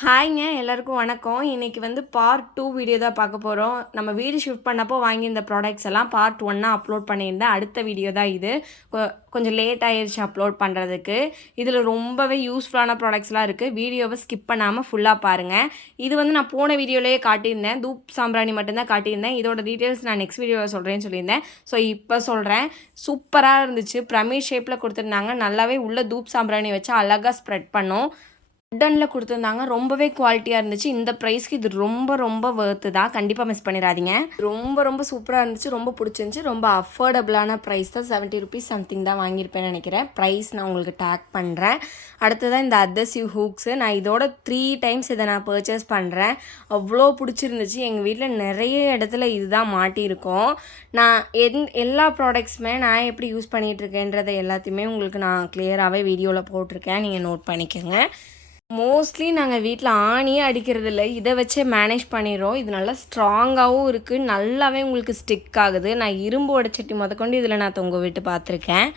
ஹாய்ங்க எல்லாருக்கும் வணக்கம். இன்னைக்கு வந்து பார்ட் 2 வீடியோ தான் பார்க்க போகிறோம். நம்ம வீடு ஷிஃப்ட் பண்ணப்போ வாங்கியிருந்த ப்ராடக்ட்ஸ் எல்லாம் பார்ட் 1 அப்லோட் பண்ணியிருந்தேன். அடுத்த வீடியோ தான் இது. கொஞ்சம் லேட் ஆயிடுச்சு அப்லோட் பண்ணுறதுக்கு. இதில் ரொம்பவே யூஸ்ஃபுல்லான ப்ராடக்ட்ஸ்லாம் இருக்குது. வீடியோவை ஸ்கிப் பண்ணாமல் ஃபுல்லாக பாருங்கள். இது வந்து நான் போன வீடியோலேயே காட்டியிருந்தேன். தூப் சாம்பிராணி மட்டும்தான் காட்டியிருந்தேன். இதோட டீட்டெயில்ஸ் நான் நெக்ஸ்ட் வீடியோவில் சொல்கிறேன்னு சொல்லியிருந்தேன். ஸோ இப்போ சொல்கிறேன். சூப்பராக இருந்துச்சு. பிரமிட் ஷேப்பில் கொடுத்துருந்தாங்க. நல்லாவே உள்ள தூப் சாம்பிராணி வச்சு அழகாக ஸ்ப்ரெட் பண்ணோம். உட்டனில் கொடுத்துருந்தாங்க. ரொம்பவே குவாலிட்டியாக இருந்துச்சு. இந்த ப்ரைஸ்க்கு இது ரொம்ப வர்த்து தான். கண்டிப்பாக மிஸ் பண்ணிடாதீங்க. ரொம்ப சூப்பராக இருந்துச்சு. ரொம்ப பிடிச்சிருந்துச்சி. ரொம்ப அஃபோர்டபுளான ப்ரைஸ் தான். 70 ருபீஸ் சம்திங் தான் வாங்கியிருப்பேன்னு நினைக்கிறேன். ப்ரைஸ் நான் உங்களுக்கு டேக் பண்ணுறேன். அடுத்ததான் இந்த அதர்சிவ் ஹூக்ஸு. நான் இதோட 3 டைம்ஸ் இதை நான் பர்ச்சேஸ் பண்ணுறேன். அவ்வளோ பிடிச்சிருந்துச்சு. எங்கள் வீட்டில் நிறைய இடத்துல இதுதான் மாட்டியிருக்கோம். நான் எல்லா ப்ராடக்ட்ஸுமே நான் எப்படி யூஸ் பண்ணிகிட்ருக்கேன்றதை எல்லாத்தையுமே உங்களுக்கு நான் கிளியராகவே வீடியோவில் போட்டிருக்கேன். நீங்கள் நோட் பண்ணிக்கோங்க. மோஸ்ட்லி நாங்கள் வீட்டில் ஆணியே அடிக்கிறதில்ல. இதை வச்சே மேனேஜ் பண்ணிடுறோம். இது நல்லா ஸ்ட்ராங்காகவும் இருக்குது. நல்லாவே உங்களுக்கு ஸ்டிக் ஆகுது. நான் இரும்பு உடைச்சட்டி முதற்கொண்டு இதில் நான் தொங்க விட்டு பார்த்துருக்கேன்.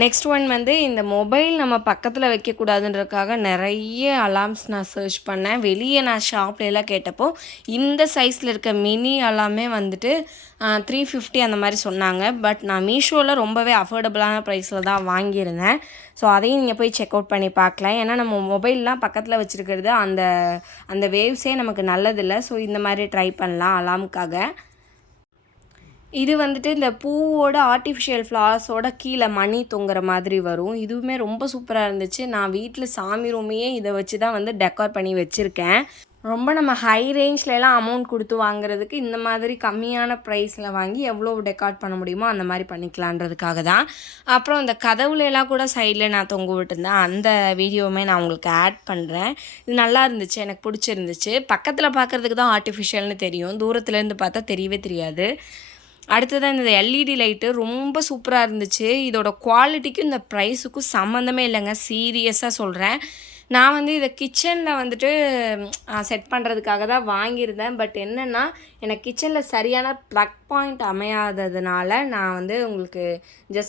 நெக்ஸ்ட் ஒன் வந்து இந்த மொபைல் நம்ம பக்கத்தில் வைக்கக்கூடாதுன்றதுக்காக நிறைய அலார்ம்ஸ் நான் சர்ச் பண்ணேன். வெளியே நான் ஷாப்லலாம் கேட்டப்போ இந்த சைஸில் இருக்க மினி அலாமே வந்துட்டு 350 அந்த மாதிரி சொன்னாங்க. பட் நான் மீஷோவில் ரொம்பவே அஃபோர்டபுளான ப்ரைஸில் தான் வாங்கியிருந்தேன். ஸோ அதையும் நீங்கள் போய் செக் அவுட் பண்ணி பார்க்கலாம். ஏன்னா நம்ம மொபைல்லாம் பக்கத்தில் வச்சுருக்கிறது அந்த வேவ்ஸே நமக்கு நல்லதில்லை. ஸோ இந்த மாதிரி ட்ரை பண்ணலாம் அலாமுக்காக. இது வந்துட்டு இந்த பூவோட ஆர்டிஃபிஷியல் ஃப்ளவர்ஸோட கீழே மணி தொங்குற மாதிரி வரும். இதுவுமே ரொம்ப சூப்பராக இருந்துச்சு. நான் வீட்டில் சாமி ரூமையே இதை வச்சு தான் வந்து டெக்கார் பண்ணி வச்சுருக்கேன். ரொம்ப நம்ம ஹை ரேஞ்ச்லலாம் அமௌண்ட் கொடுத்து வாங்குறதுக்கு இந்த மாதிரி கம்மியான ப்ரைஸில் வாங்கி எவ்வளோ டெக்கார்ட் பண்ண முடியுமோ அந்த மாதிரி பண்ணிக்கலான்றதுக்காக தான். அப்புறம் இந்த கதவுலலாம் கூட சைடில் நான் தொங்க விட்டுருந்தேன். அந்த வீடியோவுமே நான் உங்களுக்கு ஆட் பண்ணுறேன். இது நல்லா இருந்துச்சு. எனக்கு பிடிச்சிருந்துச்சு. பக்கத்தில் பார்க்குறதுக்கு தான் ஆர்டிஃபிஷியல்னு தெரியும். தூரத்துலேருந்து பார்த்தா தெரியவே தெரியாது. அடுத்ததான் இந்த எல்இடி லைட்டு ரொம்ப சூப்பராக இருந்துச்சு. இதோட குவாலிட்டிக்கும் இந்த ப்ரைஸுக்கும் சம்மந்தமே இல்லைங்க. சீரியஸாக சொல்கிறேன். நான் வந்து இதை கிச்சனில் வந்துட்டு செட் பண்ணுறதுக்காக தான் வாங்கியிருந்தேன். பட் என்னென்னா எனக்கு கிச்சனில் சரியான ப்ளக் பாயிண்ட் அமையாததுனால நான் வந்து உங்களுக்கு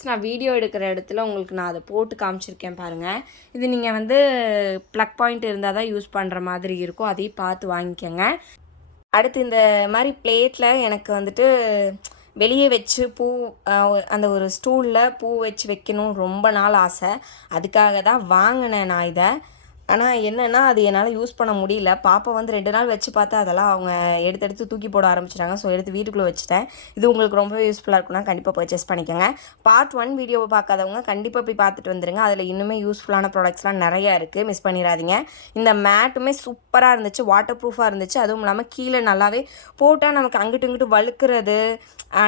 நான் வீடியோ எடுக்கிற இடத்துல உங்களுக்கு நான் அதை போட்டு காமிச்சிருக்கேன் பாருங்கள். இது நீங்கள் வந்து ப்ளக் பாயிண்ட் இருந்தால் தான் யூஸ் பண்ணுற மாதிரி இருக்கும். அதையும் பார்த்து வாங்கிக்கோங்க. அடுத்து இந்த மாதிரி பிளேட்டில் எனக்கு வந்துட்டு வெளியே வச்சு அந்த ஒரு ஸ்டூலில் பூ வச்சு வைக்கணும் ரொம்ப நாள் ஆசை. அதுக்காக தான் வாங்கினேன் நான் இதை. ஆனால் என்னென்னா அது என்னால் யூஸ் பண்ண முடியல. பாப்பா வந்து 2 நாள் வச்சு பார்த்தா அதெல்லாம் அவங்க எடுத்து தூக்கி போட ஆரம்பிச்சிட்டாங்க. ஸோ எடுத்து வீட்டுக்குள்ளே வச்சுட்டேன். இது உங்களுக்கு ரொம்பவே யூஸ்ஃபுல்லாக இருக்குன்னா கண்டிப்பாக பர்ச்சேஸ் பண்ணிக்கோங்க. பார்ட் 1 வீடியோவை பார்க்காதவங்க கண்டிப்பாக போய் பார்த்துட்டு வந்துடுங்க. அதில் இன்னுமே யூஸ்ஃபுல்லான ப்ராடக்ட்ஸ்லாம் நிறையா இருக்குது. மிஸ் பண்ணிடாதீங்க. இந்த மேட்டுமே சூப்பராக இருந்துச்சு. வாட்டர் ப்ரூஃபாக இருந்துச்சு. அதுவும் இல்லாமல் கீழே நல்லாவே போட்டால் நமக்கு அங்கிட்டு இங்கிட்டு வழுக்கிறது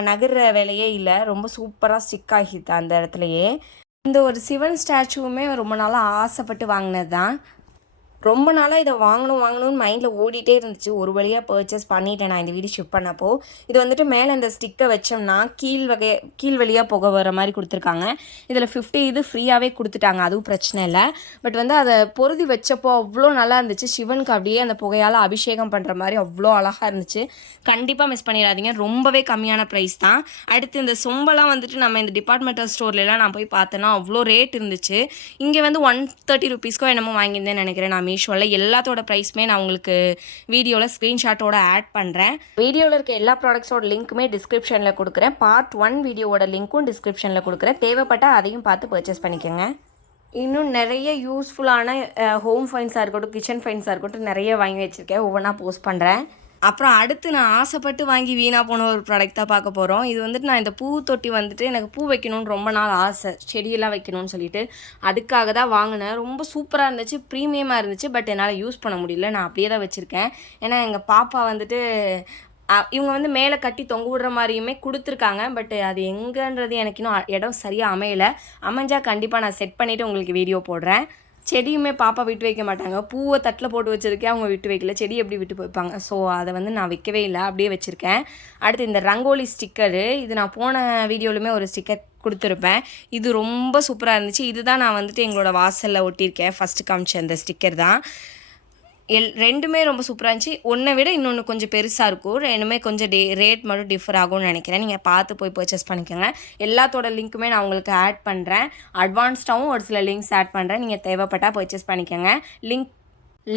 நகர்ற வேலையே இல்லை. ரொம்ப சூப்பராக ஸ்டிக் ஆகிட்டு அந்த இடத்துலையே. இந்த ஒரு சிவன் ஸ்டாச்சுவுமே ரொம்ப நாளாக ஆசைப்பட்டு வாங்கினது தான். ரொம்ப நாளாக இதை வாங்கணும்னு மைண்டில் ஓடிட்டே இருந்துச்சு. ஒரு வழியாக பர்ச்சேஸ் பண்ணிட்டேன் நான் இந்த வீடு ஷிஃப்ட் பண்ணப்போ. இது வந்துட்டு மேலே இந்த ஸ்டிக்கை வச்சோம்னா கீழ் வழியாக புகை வர மாதிரி கொடுத்துருக்காங்க. இதில் 50 இது ஃப்ரீயாகவே கொடுத்துட்டாங்க. அதுவும் பிரச்சனை இல்லை. பட் வந்து அதை பொருதி வச்சப்போ அவ்வளோ நல்லா இருந்துச்சு. சிவனுக்கு அப்படியே அந்த புகையால் அபிஷேகம் பண்ணுற மாதிரி அவ்வளோ அழகாக இருந்துச்சு. கண்டிப்பாக மிஸ் பண்ணிடாதீங்க. ரொம்பவே கம்மியான ப்ரைஸ் தான். அடுத்து இந்த சொம்பெல்லாம் வந்துட்டு நம்ம இந்த டிபார்ட்மெண்டல் ஸ்டோர்லாம் நான் போய் பார்த்தேன்னா அவ்வளோ ரேட் இருந்துச்சு. இங்கே வந்து 130 ருபீஸ்க்கோ என்னமோ வாங்கியிருந்தேன்னு நினைக்கிறேன். நான் மீஷோவில் எல்லாத்தோட ப்ரைஸுமே நான் உங்களுக்கு வீடியோவில் ஸ்க்ரீன்ஷாட்டோட ஆட் பண்ணுறேன். வீடியோவில் இருக்க எல்லா ப்ராடக்ட்ஸோட லிங்க்குமே டிஸ்கிரிப்ஷனில் கொடுக்குறேன். பார்ட் 1 வீடியோவோட லிங்க்கும் டிஸ்கிரிப்ஷனில் கொடுக்குறேன். தேவைப்பட்டால் அதையும் பார்த்து பர்ச்சேஸ் பண்ணிக்கோங்க. இன்னும் நிறைய யூஸ்ஃபுல்லான ஹோம் ஃபைன்ஸாக இருக்கட்டும், கிச்சன் ஃபைன்ஸாக இருக்கட்டும் நிறைய வாங்கி வச்சுருக்கேன். ஒவ்வொன்றா போஸ்ட் பண்ணுறேன். அப்புறம் அடுத்து நான் ஆசைப்பட்டு வாங்கி வீணாக போன ஒரு ப்ராடக்ட் தான் பார்க்க போகிறோம். இது வந்துட்டு நான் இந்த பூ தொட்டி வந்துட்டு எனக்கு பூ வைக்கணும்னு ரொம்ப நாள் ஆசை. செடியெல்லாம் வைக்கணும்னு சொல்லிட்டு அதுக்காக தான் வாங்கினேன். ரொம்ப சூப்பராக இருந்துச்சு. ப்ரீமியமாக இருந்துச்சு. பட் என்னால் யூஸ் பண்ண முடியல. நான் அப்படியே தான் வச்சுருக்கேன். ஏன்னா எங்கள் பாப்பா வந்துட்டு இவங்க வந்து மேலே கட்டி தொங்க விடுற மாதிரியுமே கொடுத்துருக்காங்க. பட் அது எங்கன்றது எனக்கு இன்னும் இடம் சரியாக அமையலை. அமைஞ்சால் கண்டிப்பாக நான் செட் பண்ணிவிட்டு உங்களுக்கு வீடியோ போடுறேன். செடியுமே பாப்பா விட்டு வைக்க மாட்டாங்க. பூவை தட்டில் போட்டு வச்சுருக்கேன். அவங்க விட்டு வைக்கல. செடி எப்படி விட்டு வைப்பாங்க? ஸோ அதை வந்து நான் வைக்கவே இல்லை. அப்படியே வச்சுருக்கேன். அடுத்து இந்த ரங்கோலி ஸ்டிக்கரு. இது நான் போன வீடியோலுமே ஒரு ஸ்டிக்கர் கொடுத்துருப்பேன். இது ரொம்ப சூப்பராக இருந்துச்சு. இதுதான் நான் வந்துட்டு எங்களோட வாசலில் ஒட்டியிருக்கேன். ஃபஸ்ட்டு காமிச்ச அந்த ஸ்டிக்கர் தான். ரெண்டுமே ரொம்ப சூப்பராக இருந்துச்சு. ஒன்றை விட இன்னொன்று கொஞ்சம் பெருசாக இருக்கும். ரெண்டுமே கொஞ்சம் ரேட் மட்டும் டிஃபர் ஆகும்னு நினைக்கிறேன். நீங்கள் பார்த்து போய் பர்ச்சேஸ் பண்ணிக்கோங்க. எல்லாத்தோட லிங்க்குமே நான் உங்களுக்கு ஆட் பண்ணுறேன். அட்வான்ஸ்டாகவும் ஒரு சில லிங்க்ஸ் ஆட் பண்ணுறேன். நீங்கள் தேவைப்பட்டால் பர்ச்சேஸ் பண்ணிக்கோங்க.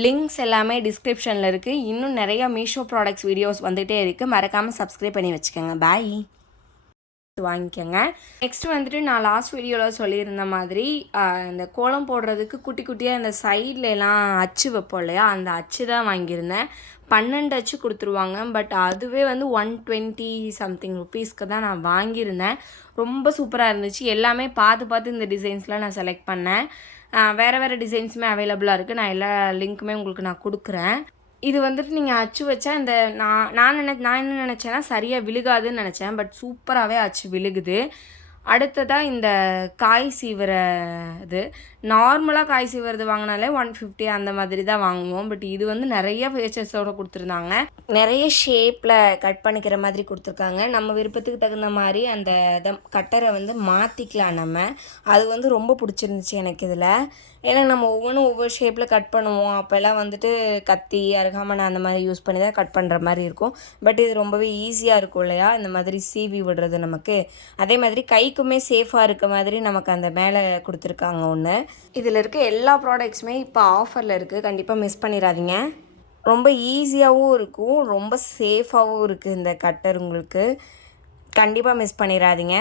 லிங்க்ஸ் எல்லாமே டிஸ்கிரிப்ஷனில் இருக்குது. இன்னும் நிறையா மீஷோ ப்ராடக்ட்ஸ் வீடியோஸ் வந்துகிட்டே இருக்குது. மறக்காமல் சப்ஸ்கிரைப் பண்ணி வச்சுக்கோங்க. பாய். வாங்கிக்கோங்க. நெக்ஸ்ட் வந்துட்டு நான் லாஸ்ட் வீடியோவில் சொல்லியிருந்த மாதிரி இந்த கோலம் போடுறதுக்கு குட்டி குட்டியாக இந்த சைட்லலாம் அச்சு வைப்போம் இல்லையா, அந்த அச்சு தான் வாங்கியிருந்தேன். 12 அச்சு கொடுத்துருவாங்க. பட் அதுவே வந்து 120 சம்திங் ருப்பீஸ்க்கு தான் நான் வாங்கியிருந்தேன். ரொம்ப சூப்பராக இருந்துச்சு. எல்லாமே பார்த்து இந்த டிசைன்ஸ்லாம் நான் செலக்ட் பண்ணேன். வேறு டிசைன்ஸுமே அவைலபிளாக இருக்குது. நான் எல்லா லிங்க்குமே உங்களுக்கு நான் கொடுக்குறேன். இது வந்துட்டு நீங்கள் அச்சு வச்சா இந்த நான் என்ன நினச்சேன்னா சரியாக விழுகாதுன்னு நினச்சேன். பட் சூப்பராகவே அச்சு விழுகுது. அடுத்ததாக இந்த காய் சீவுற இது நார்மலாக காய் சீவுறது வாங்கினாலே 150 அந்த மாதிரி தான் வாங்குவோம். பட் இது வந்து நிறைய ஃபீச்சர்ஸோடு கொடுத்துருந்தாங்க. நிறைய ஷேப்பில் கட் பண்ணிக்கிற மாதிரி கொடுத்துருக்காங்க. நம்ம விருப்பத்துக்கு தகுந்த மாதிரி அந்த கட்டரை வந்து மாற்றிக்கலாம் நம்ம. அது வந்து ரொம்ப பிடிச்சிருந்துச்சு எனக்கு இதில். ஏன்னா நம்ம ஒவ்வொரு ஷேப்பில் கட் பண்ணுவோம். அப்போல்லாம் வந்துட்டு கத்தி அருகாமனை அந்த மாதிரி யூஸ் பண்ணி தான் கட் பண்ணுற மாதிரி இருக்கும். பட் இது ரொம்பவே ஈஸியாக இருக்கும் இல்லையா, இந்த மாதிரி சீவி விடுறது நமக்கு. அதே மாதிரி கைக்குமே சேஃபாக இருக்க மாதிரி நமக்கு அந்த மேலே கொடுத்துருக்காங்க ஒன்று. இதில் இருக்க எல்லா ப்ராடக்ட்ஸுமே இப்போ ஆஃபரில் இருக்குது. கண்டிப்பாக மிஸ் பண்ணிடாதீங்க. ரொம்ப ஈஸியாகவும் இருக்கும், ரொம்ப சேஃபாகவும் இருக்குது இந்த கட்டர் உங்களுக்கு. கண்டிப்பாக மிஸ் பண்ணிடாதீங்க.